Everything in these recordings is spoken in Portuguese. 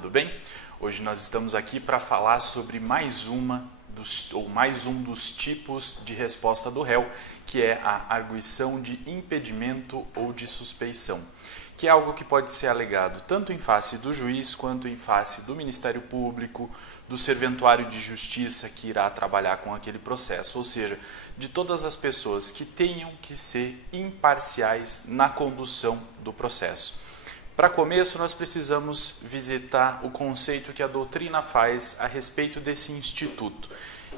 tudo bem? Hoje nós estamos aqui para falar sobre mais um dos tipos de resposta do réu, que é a arguição de impedimento ou de suspeição, que é algo que pode ser alegado tanto em face do juiz quanto em face do Ministério Público, do serventuário de justiça que irá trabalhar com aquele processo, ou seja, de todas as pessoas que tenham que ser imparciais na condução do processo. Para começo, nós precisamos visitar o conceito que a doutrina faz a respeito desse instituto.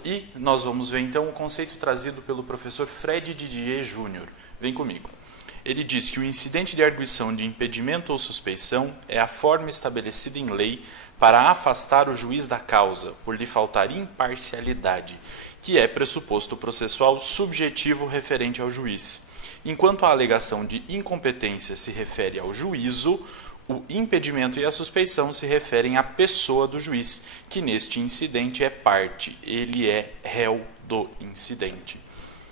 E nós vamos ver então o conceito trazido pelo professor Fred Didier Júnior. Vem comigo. Ele diz que o incidente de arguição de impedimento ou suspeição é a forma estabelecida em lei para afastar o juiz da causa, por lhe faltar imparcialidade, que é pressuposto processual subjetivo referente ao juiz. Enquanto a alegação de incompetência se refere ao juízo, o impedimento e a suspeição se referem à pessoa do juiz, que neste incidente é parte, ele é réu do incidente.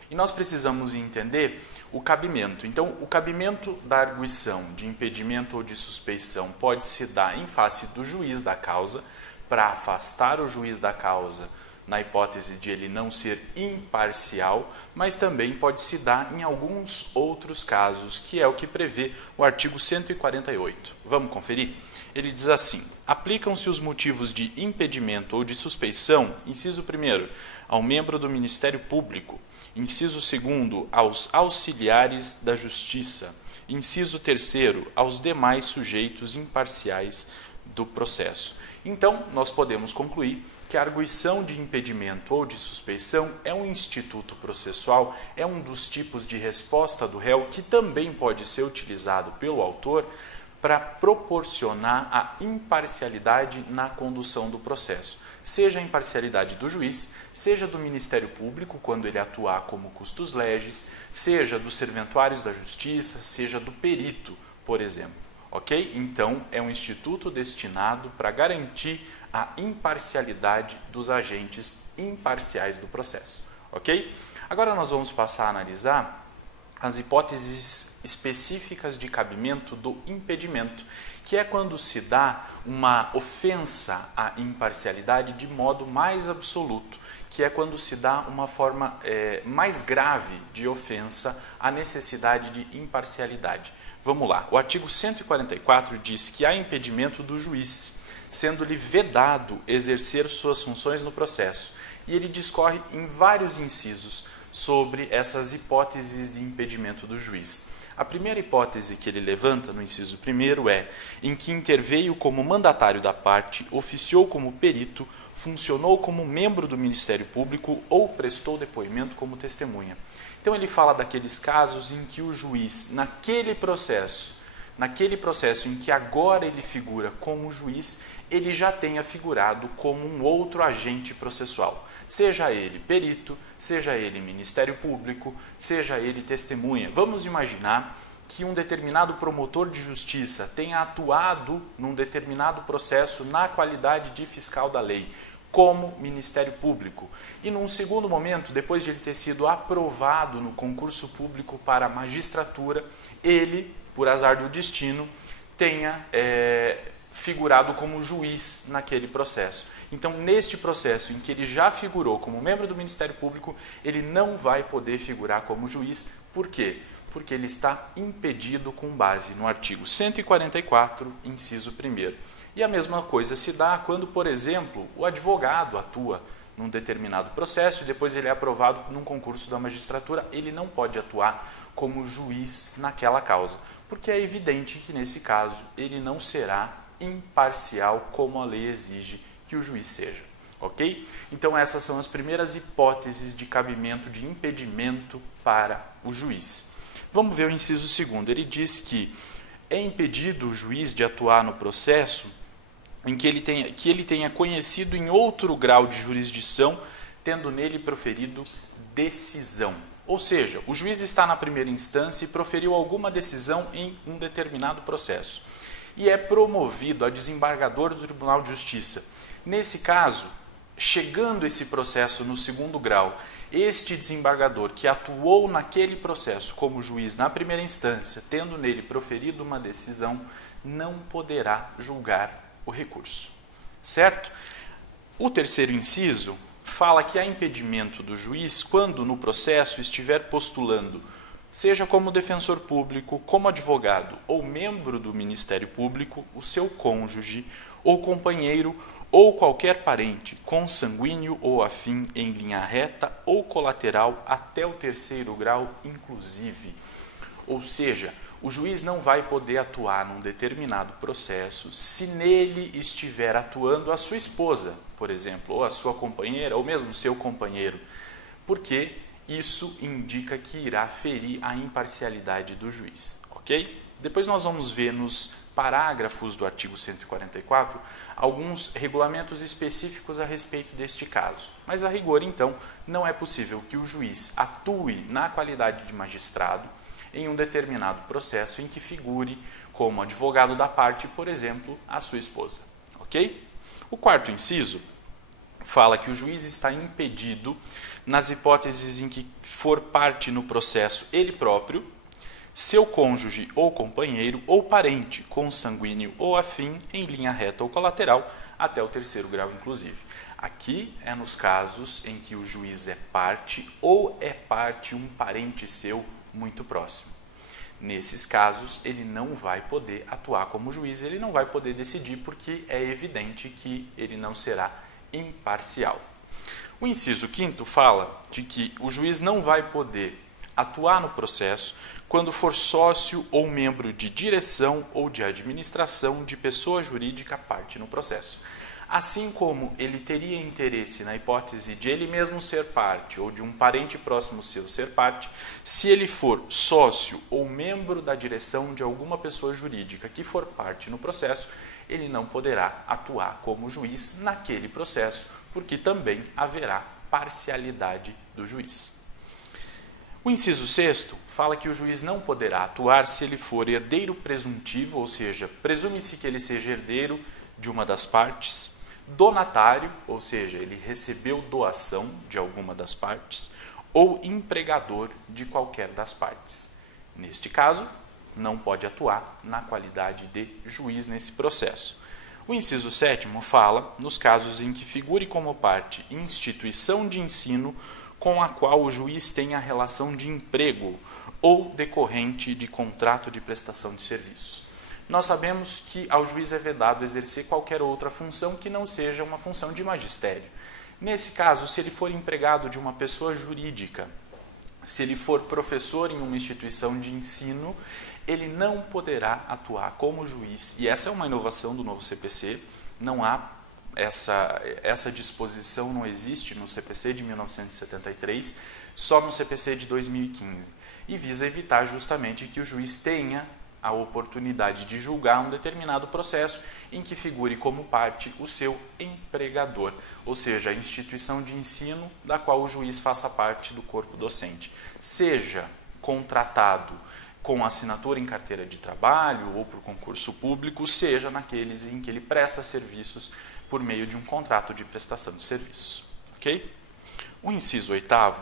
E nós precisamos entender o cabimento. Então, o cabimento da arguição de impedimento ou de suspeição pode se dar em face do juiz da causa, para afastar o juiz da causa na hipótese de ele não ser imparcial, mas também pode se dar em alguns outros casos, que é o que prevê o artigo 148. Vamos conferir? Ele diz assim: aplicam-se os motivos de impedimento ou de suspeição, inciso 1º, ao membro do Ministério Público, inciso 2º, aos auxiliares da Justiça, inciso 3º, aos demais sujeitos imparciais do processo. Então, nós podemos concluir que a arguição de impedimento ou de suspeição é um instituto processual, é um dos tipos de resposta do réu que também pode ser utilizado pelo autor para proporcionar a imparcialidade na condução do processo. Seja a imparcialidade do juiz, seja do Ministério Público, quando ele atuar como custos legis, seja dos serventuários da Justiça, seja do perito, por exemplo. Ok? Então, é um instituto destinado para garantir a imparcialidade dos agentes imparciais do processo. Ok? Agora nós vamos passar a analisar as hipóteses específicas de cabimento do impedimento, que é quando se dá uma ofensa à imparcialidade de modo mais absoluto, que é quando se dá uma forma mais grave de ofensa à necessidade de imparcialidade. Vamos lá, o artigo 144 diz que há impedimento do juiz, sendo-lhe vedado exercer suas funções no processo, e ele discorre em vários incisos sobre essas hipóteses de impedimento do juiz. A primeira hipótese que ele levanta no inciso 1º é em que interveio como mandatário da parte, oficiou como perito, funcionou como membro do Ministério Público ou prestou depoimento como testemunha. Então ele fala daqueles casos em que o juiz, naquele processo em que agora ele figura como juiz, ele já tenha figurado como um outro agente processual. Seja ele perito, seja ele Ministério Público, seja ele testemunha. Vamos imaginar que um determinado promotor de justiça tenha atuado num determinado processo na qualidade de fiscal da lei, como Ministério Público. E num segundo momento, depois de ele ter sido aprovado no concurso público para a magistratura, ele, por azar do destino, tenha figurado como juiz naquele processo. Então, neste processo em que ele já figurou como membro do Ministério Público, ele não vai poder figurar como juiz. Por quê? Porque ele está impedido com base no artigo 144, inciso 1º. E a mesma coisa se dá quando, por exemplo, o advogado atua num determinado processo e depois ele é aprovado num concurso da magistratura, ele não pode atuar como juiz naquela causa, porque é evidente que nesse caso ele não será imparcial como a lei exige que o juiz seja. Ok? Então essas são as primeiras hipóteses de cabimento de impedimento para o juiz. Vamos ver o inciso 2º. Ele diz que é impedido o juiz de atuar no processo em que ele tenha conhecido em outro grau de jurisdição, tendo nele proferido decisão. Ou seja, o juiz está na primeira instância e proferiu alguma decisão em um determinado processo. E é promovido a desembargador do Tribunal de Justiça. Nesse caso, chegando esse processo no segundo grau, este desembargador que atuou naquele processo como juiz na primeira instância, tendo nele proferido uma decisão, não poderá julgar o recurso. Certo? O terceiro inciso fala que há impedimento do juiz quando no processo estiver postulando, seja como defensor público, como advogado ou membro do Ministério Público, o seu cônjuge ou companheiro ou qualquer parente consanguíneo ou afim em linha reta ou colateral até o terceiro grau, inclusive. Ou seja, o juiz não vai poder atuar num determinado processo se nele estiver atuando a sua esposa, por exemplo, ou a sua companheira, ou mesmo seu companheiro, porque isso indica que irá ferir a imparcialidade do juiz, ok? Depois nós vamos ver nos parágrafos do artigo 144 alguns regulamentos específicos a respeito deste caso. Mas a rigor, então, não é possível que o juiz atue na qualidade de magistrado em um determinado processo em que figure como advogado da parte, por exemplo, a sua esposa, ok? O quarto inciso fala que o juiz está impedido nas hipóteses em que for parte no processo ele próprio, seu cônjuge ou companheiro ou parente consanguíneo ou afim em linha reta ou colateral até o terceiro grau, inclusive. Aqui é nos casos em que o juiz é parte ou é parte um parente seu muito próximo. Nesses casos, ele não vai poder atuar como juiz, ele não vai poder decidir porque é evidente que ele não será imparcial. O inciso 5º fala de que o juiz não vai poder atuar no processo quando for sócio ou membro de direção ou de administração de pessoa jurídica parte no processo. Assim como ele teria interesse na hipótese de ele mesmo ser parte ou de um parente próximo seu ser parte, se ele for sócio ou membro da direção de alguma pessoa jurídica que for parte no processo, ele não poderá atuar como juiz naquele processo, porque também haverá parcialidade do juiz. O inciso 6º fala que o juiz não poderá atuar se ele for herdeiro presuntivo, ou seja, presume-se que ele seja herdeiro de uma das partes, donatário, ou seja, ele recebeu doação de alguma das partes, ou empregador de qualquer das partes. Neste caso, não pode atuar na qualidade de juiz nesse processo. O inciso 7º fala nos casos em que figure como parte instituição de ensino com a qual o juiz tenha relação de emprego ou decorrente de contrato de prestação de serviços. Nós sabemos que ao juiz é vedado exercer qualquer outra função que não seja uma função de magistério. Nesse caso, se ele for empregado de uma pessoa jurídica, se ele for professor em uma instituição de ensino, ele não poderá atuar como juiz. E essa é uma inovação do novo CPC, não há essa disposição, não existe no CPC de 1973, só no CPC de 2015. E visa evitar justamente que o juiz tenha a oportunidade de julgar um determinado processo em que figure como parte o seu empregador, ou seja, a instituição de ensino da qual o juiz faça parte do corpo docente, seja contratado com assinatura em carteira de trabalho ou por concurso público, seja naqueles em que ele presta serviços por meio de um contrato de prestação de serviços. Ok? O inciso 8º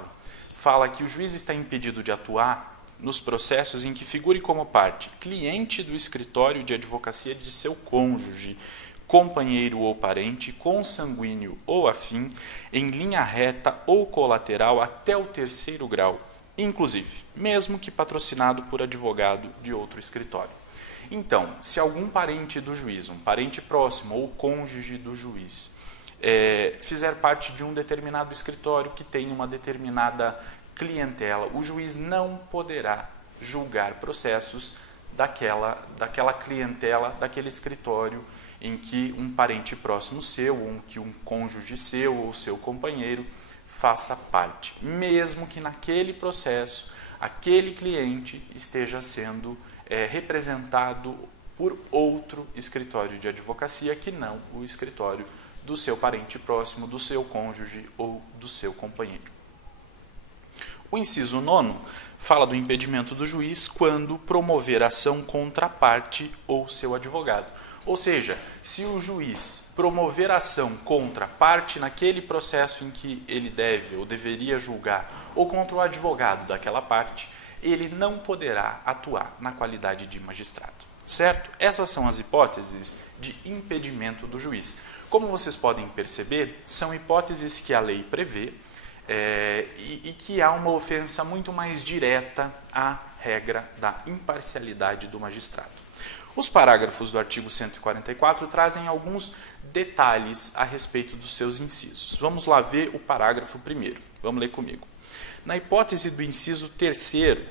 fala que o juiz está impedido de atuar nos processos em que figure como parte cliente do escritório de advocacia de seu cônjuge, companheiro ou parente, consanguíneo ou afim, em linha reta ou colateral até o terceiro grau, inclusive, mesmo que patrocinado por advogado de outro escritório. Então, se algum parente do juiz, um parente próximo ou cônjuge do juiz, fizer parte de um determinado escritório que tem uma determinada clientela, o juiz não poderá julgar processos daquela clientela, daquele escritório em que um parente próximo seu, ou que um cônjuge seu ou seu companheiro faça parte, mesmo que naquele processo aquele cliente esteja sendo representado por outro escritório de advocacia que não o escritório do seu parente próximo, do seu cônjuge ou do seu companheiro. O inciso 9º fala do impedimento do juiz quando promover ação contra a parte ou seu advogado. Ou seja, se o juiz promover ação contra a parte naquele processo em que ele deve ou deveria julgar, ou contra o advogado daquela parte, ele não poderá atuar na qualidade de magistrado. certo? Essas são as hipóteses de impedimento do juiz. Como vocês podem perceber, são hipóteses que a lei prevê e que há uma ofensa muito mais direta à regra da imparcialidade do magistrado. Os parágrafos do artigo 144 trazem alguns detalhes a respeito dos seus incisos. Vamos lá ver o parágrafo 1º. Vamos ler comigo. Na hipótese do inciso terceiro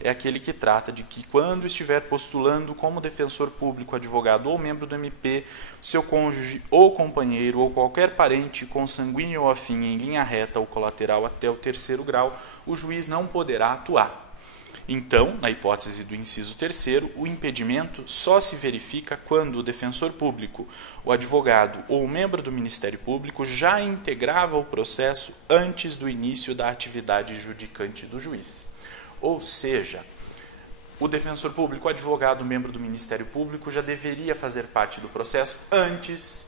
é aquele que trata de que quando estiver postulando como defensor público, advogado ou membro do MP, seu cônjuge ou companheiro ou qualquer parente consanguíneo ou afim em linha reta ou colateral até o 3º grau, o juiz não poderá atuar. Então, na hipótese do inciso 3º, o impedimento só se verifica quando o defensor público, o advogado ou o membro do Ministério Público já integrava o processo antes do início da atividade judicante do juiz. Ou seja, o defensor público, o advogado, o membro do Ministério Público já deveria fazer parte do processo antes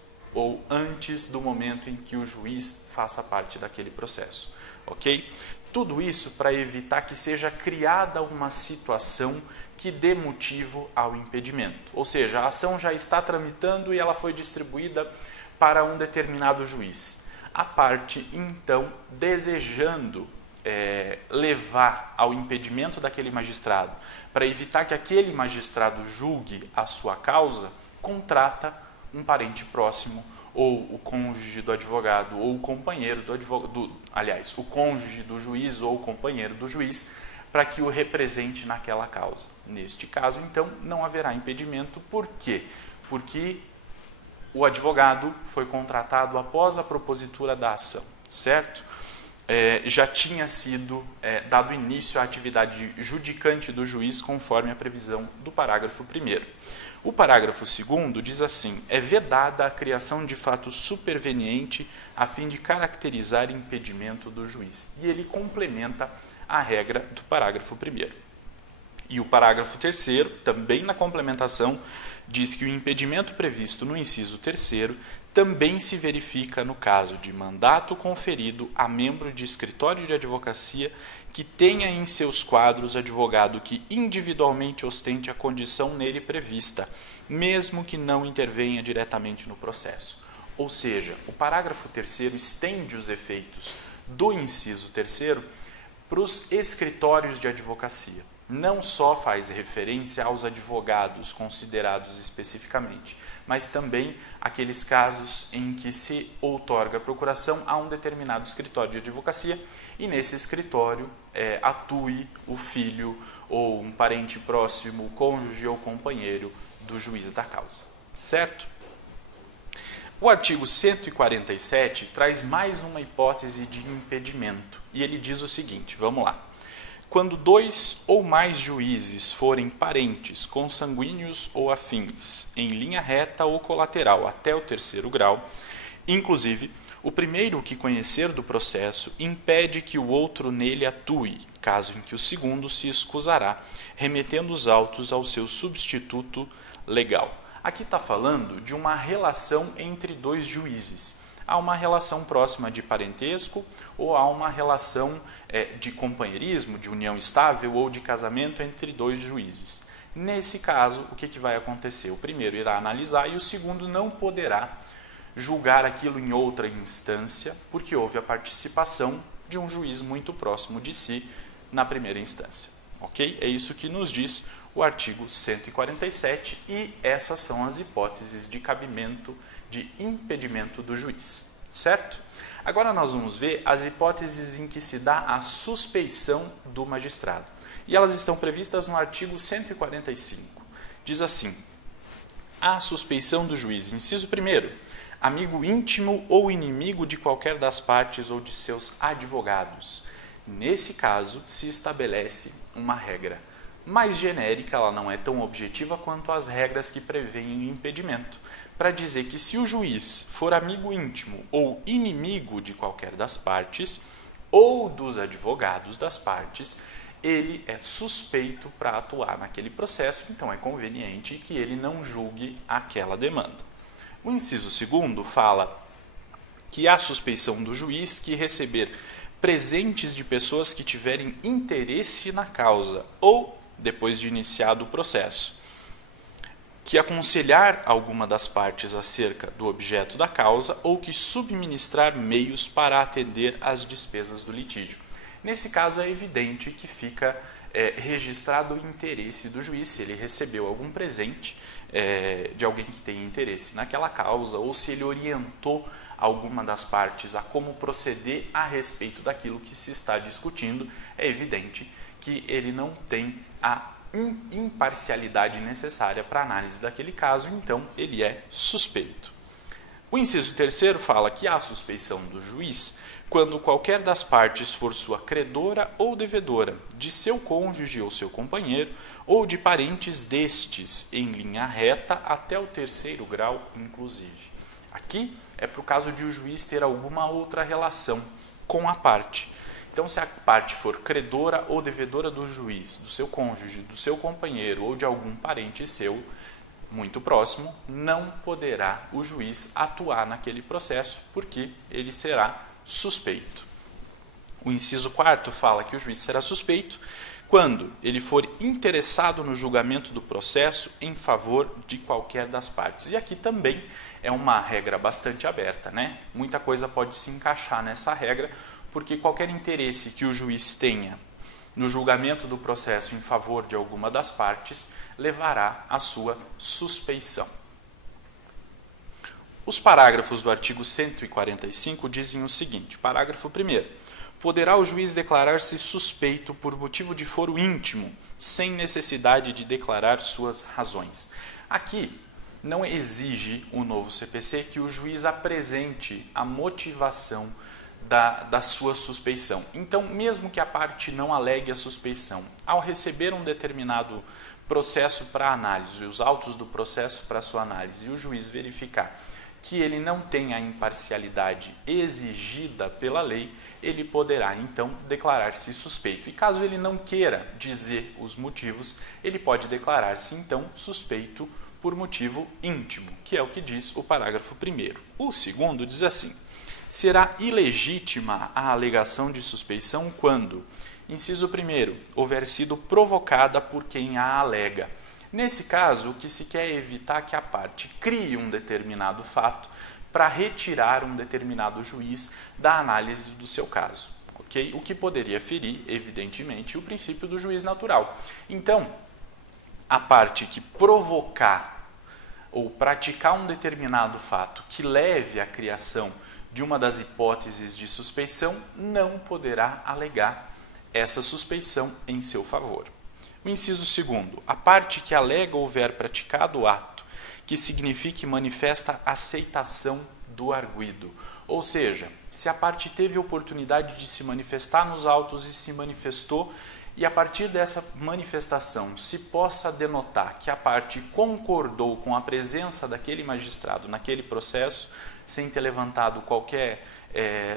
do momento em que o juiz faça parte daquele processo. Ok? Tudo isso para evitar que seja criada uma situação que dê motivo ao impedimento. Ou seja, a ação já está tramitando e ela foi distribuída para um determinado juiz. A parte, então, desejando levar ao impedimento daquele magistrado, para evitar que aquele magistrado julgue a sua causa, contrata um parente próximo, ou o cônjuge do advogado, ou o companheiro do advogado, o cônjuge do juiz ou o companheiro do juiz, para que o represente naquela causa. Neste caso, então, não haverá impedimento. Por quê? Porque o advogado foi contratado após a propositura da ação, certo? Já tinha sido dado início à atividade judicante do juiz, conforme a previsão do parágrafo 1º. O parágrafo 2º diz assim: é vedada a criação de fato superveniente a fim de caracterizar impedimento do juiz. E ele complementa a regra do parágrafo 1º. E o parágrafo 3º, também na complementação, diz que o impedimento previsto no inciso 3º também se verifica no caso de mandato conferido a membro de escritório de advocacia que tenha em seus quadros advogado que individualmente ostente a condição nele prevista, mesmo que não intervenha diretamente no processo. Ou seja, o parágrafo 3º estende os efeitos do inciso 3º para os escritórios de advocacia. Não só faz referência aos advogados considerados especificamente, mas também aqueles casos em que se outorga procuração a um determinado escritório de advocacia e nesse escritório atue o filho ou um parente próximo, o cônjuge ou companheiro do juiz da causa, certo? O artigo 147 traz mais uma hipótese de impedimento e ele diz o seguinte, vamos lá. Quando 2 ou mais juízes forem parentes, consanguíneos ou afins, em linha reta ou colateral até o 3º grau, inclusive, o primeiro que conhecer do processo impede que o outro nele atue, caso em que o segundo se escusará, remetendo os autos ao seu substituto legal. Aqui está falando de uma relação entre 2 juízes. Há uma relação próxima de parentesco ou há uma relação de companheirismo, de união estável ou de casamento entre 2 juízes. Nesse caso, o que vai acontecer? O primeiro irá analisar e o segundo não poderá julgar aquilo em outra instância, porque houve a participação de um juiz muito próximo de si na primeira instância. Ok? É isso que nos diz o artigo 147 e essas são as hipóteses de cabimento de impedimento do juiz, certo? Agora nós vamos ver as hipóteses em que se dá a suspeição do magistrado. E elas estão previstas no artigo 145. Diz assim: a suspeição do juiz, inciso 1º, amigo íntimo ou inimigo de qualquer das partes ou de seus advogados. Nesse caso, se estabelece uma regra mais genérica, ela não é tão objetiva quanto as regras que prevêem o impedimento, para dizer que se o juiz for amigo íntimo ou inimigo de qualquer das partes ou dos advogados das partes, ele é suspeito para atuar naquele processo, então é conveniente que ele não julgue aquela demanda. O inciso 2º fala que há suspeição do juiz que receber presentes de pessoas que tiverem interesse na causa ou depois de iniciado o processo. que aconselhar alguma das partes acerca do objeto da causa ou que subministrar meios para atender às despesas do litígio. Nesse caso, é evidente que fica registrado o interesse do juiz, se ele recebeu algum presente de alguém que tem interesse naquela causa, ou se ele orientou alguma das partes a como proceder a respeito daquilo que se está discutindo. É evidente que ele não tem a imparcialidade necessária para a análise daquele caso, então ele é suspeito. O inciso 3º fala que há suspeição do juiz quando qualquer das partes for sua credora ou devedora, de seu cônjuge ou seu companheiro, ou de parentes destes, em linha reta até o 3º grau, inclusive. Aqui é para o caso de o juiz ter alguma outra relação com a parte. Então, se a parte for credora ou devedora do juiz, do seu cônjuge, do seu companheiro ou de algum parente seu, muito próximo, não poderá o juiz atuar naquele processo, porque ele será suspeito. O inciso 4º fala que o juiz será suspeito quando ele for interessado no julgamento do processo em favor de qualquer das partes. E aqui também é uma regra bastante aberta, né? Muita coisa pode se encaixar nessa regra, porque qualquer interesse que o juiz tenha no julgamento do processo em favor de alguma das partes levará à sua suspeição. Os parágrafos do artigo 145 dizem o seguinte: parágrafo 1º. Poderá o juiz declarar-se suspeito por motivo de foro íntimo, sem necessidade de declarar suas razões. Aqui não exige o novo CPC que o juiz apresente a motivação da sua suspeição. Então, mesmo que a parte não alegue a suspeição, ao receber um determinado processo para análise, os autos do processo para sua análise, e o juiz verificar que ele não tem a imparcialidade exigida pela lei, ele poderá, então, declarar-se suspeito. E caso ele não queira dizer os motivos, ele pode declarar-se, então, suspeito por motivo íntimo, que é o que diz o parágrafo 1º. O 2º diz assim: será ilegítima a alegação de suspeição quando, inciso 1º, houver sido provocada por quem a alega. Nesse caso, o que se quer é evitar que a parte crie um determinado fato para retirar um determinado juiz da análise do seu caso. Okay? O que poderia ferir, evidentemente, o princípio do juiz natural. Então, a parte que provocar ou praticar um determinado fato que leve à criação de uma das hipóteses de suspeição não poderá alegar essa suspeição em seu favor. O inciso 2º. A parte que alega houver praticado o ato que signifique e manifesta aceitação do arguido. Ou seja, se a parte teve oportunidade de se manifestar nos autos e se manifestou, e a partir dessa manifestação se possa denotar que a parte concordou com a presença daquele magistrado naquele processo, sem ter levantado qualquer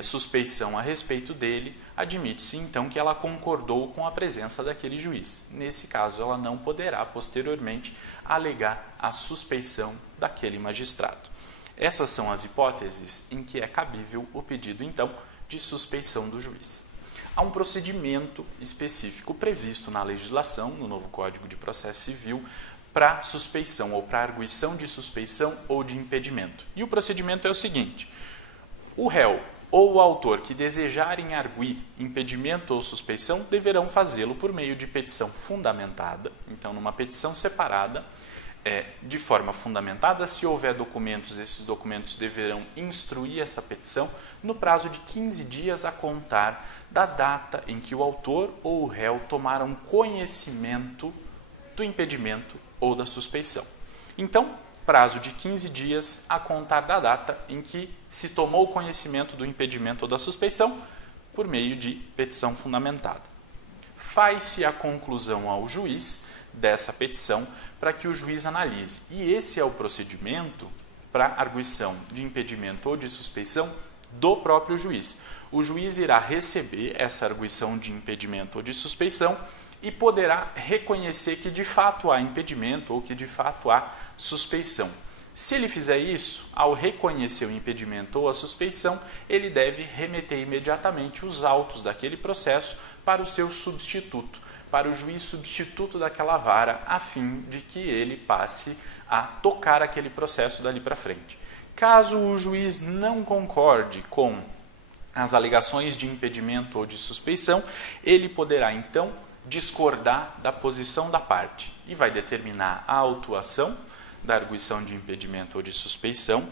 suspeição a respeito dele, admite-se então que ela concordou com a presença daquele juiz. Nesse caso, ela não poderá posteriormente alegar a suspeição daquele magistrado. Essas são as hipóteses em que é cabível o pedido, então, de suspeição do juiz. Há um procedimento específico previsto na legislação, no novo Código de Processo Civil, para suspeição ou para arguição de suspeição ou de impedimento. E o procedimento é o seguinte: o réu ou o autor que desejarem arguir impedimento ou suspeição deverão fazê-lo por meio de petição fundamentada, então numa petição separada, de forma fundamentada. Se houver documentos, esses documentos deverão instruir essa petição no prazo de 15 dias a contar da data em que o autor ou o réu tomaram conhecimento do impedimento ou da suspeição. Então, prazo de 15 dias a contar da data em que se tomou conhecimento do impedimento ou da suspeição por meio de petição fundamentada. Faz-se a conclusão ao juiz dessa petição para que o juiz analise. E esse é o procedimento para arguição de impedimento ou de suspeição do próprio juiz. O juiz irá receber essa arguição de impedimento ou de suspeição e poderá reconhecer que de fato há impedimento ou que de fato há suspeição. Se ele fizer isso, ao reconhecer o impedimento ou a suspeição, ele deve remeter imediatamente os autos daquele processo para o seu substituto, para o juiz substituto daquela vara, a fim de que ele passe a tocar aquele processo dali para frente. Caso o juiz não concorde com as alegações de impedimento ou de suspeição, ele poderá então discordar da posição da parte e vai determinar a autuação da arguição de impedimento ou de suspeição,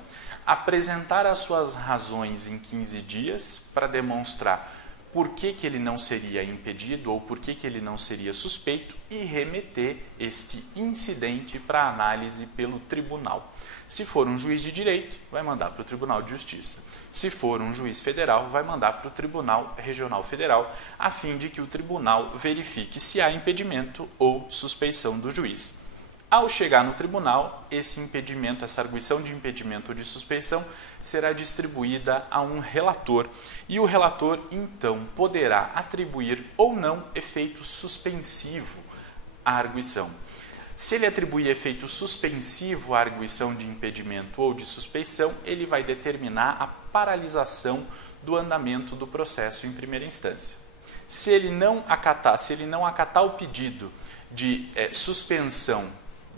apresentar as suas razões em 15 dias para demonstrar por que ele não seria impedido ou por que ele não seria suspeito e remeter este incidente para análise pelo tribunal. Se for um juiz de direito, vai mandar para o Tribunal de Justiça. Se for um juiz federal, vai mandar para o Tribunal Regional Federal, a fim de que o tribunal verifique se há impedimento ou suspeição do juiz. Ao chegar no tribunal, esse impedimento, essa arguição de impedimento ou de suspeição será distribuída a um relator e o relator, então, poderá atribuir ou não efeito suspensivo à arguição. Se ele atribuir efeito suspensivo à arguição de impedimento ou de suspeição, ele vai determinar a paralisação do andamento do processo em primeira instância. Se ele não acatar o pedido de suspensão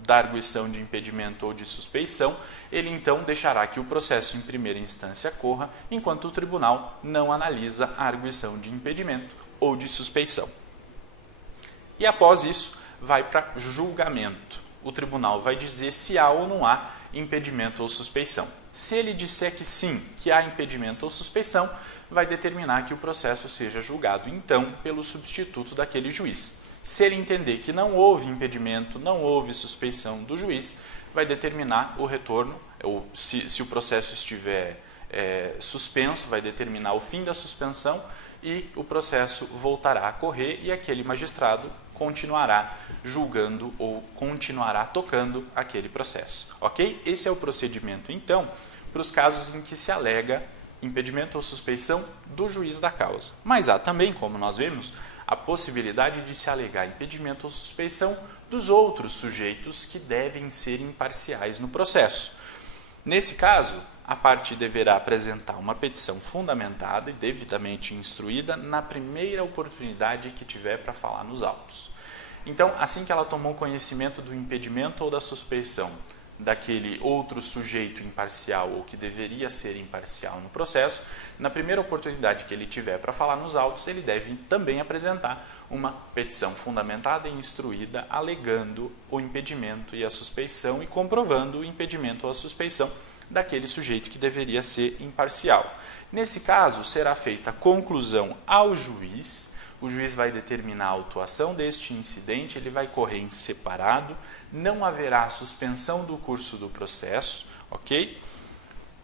da arguição de impedimento ou de suspeição, ele então deixará que o processo em primeira instância corra, enquanto o tribunal não analisa a arguição de impedimento ou de suspeição. E após isso, vai para julgamento. O tribunal vai dizer se há ou não há impedimento ou suspeição. Se ele disser que sim, que há impedimento ou suspeição, vai determinar que o processo seja julgado, então, pelo substituto daquele juiz. Se ele entender que não houve impedimento, não houve suspeição do juiz, vai determinar o retorno, ou se o processo estiver suspenso, vai determinar o fim da suspensão e o processo voltará a correr e aquele magistrado continuará julgando ou continuará tocando aquele processo. Ok? Esse é o procedimento, então, para os casos em que se alega impedimento ou suspeição do juiz da causa. Mas há também, como nós vemos, a possibilidade de se alegar impedimento ou suspeição dos outros sujeitos que devem ser imparciais no processo. Nesse caso, a parte deverá apresentar uma petição fundamentada e devidamente instruída na primeira oportunidade que tiver para falar nos autos. Então, assim que ela tomou conhecimento do impedimento ou da suspeição daquele outro sujeito imparcial ou que deveria ser imparcial no processo, na primeira oportunidade que ele tiver para falar nos autos, ele deve também apresentar uma petição fundamentada e instruída alegando o impedimento e a suspeição e comprovando o impedimento ou a suspeição daquele sujeito que deveria ser imparcial. Nesse caso, será feita conclusão ao juiz, o juiz vai determinar a autuação deste incidente, ele vai correr em separado, não haverá suspensão do curso do processo, ok?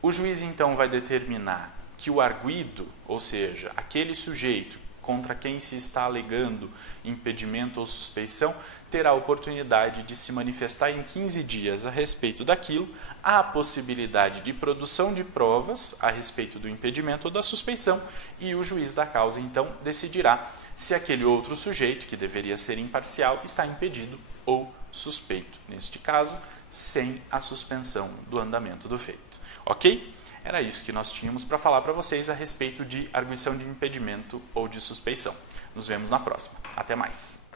O juiz então vai determinar que o arguido, ou seja, aquele sujeito contra quem se está alegando impedimento ou suspeição, terá a oportunidade de se manifestar em 15 dias a respeito daquilo, há a possibilidade de produção de provas a respeito do impedimento ou da suspeição e o juiz da causa então decidirá se aquele outro sujeito, que deveria ser imparcial, está impedido ou suspeito, neste caso, sem a suspensão do andamento do feito. Ok? Era isso que nós tínhamos para falar para vocês a respeito de arguição de impedimento ou de suspeição. Nos vemos na próxima. Até mais!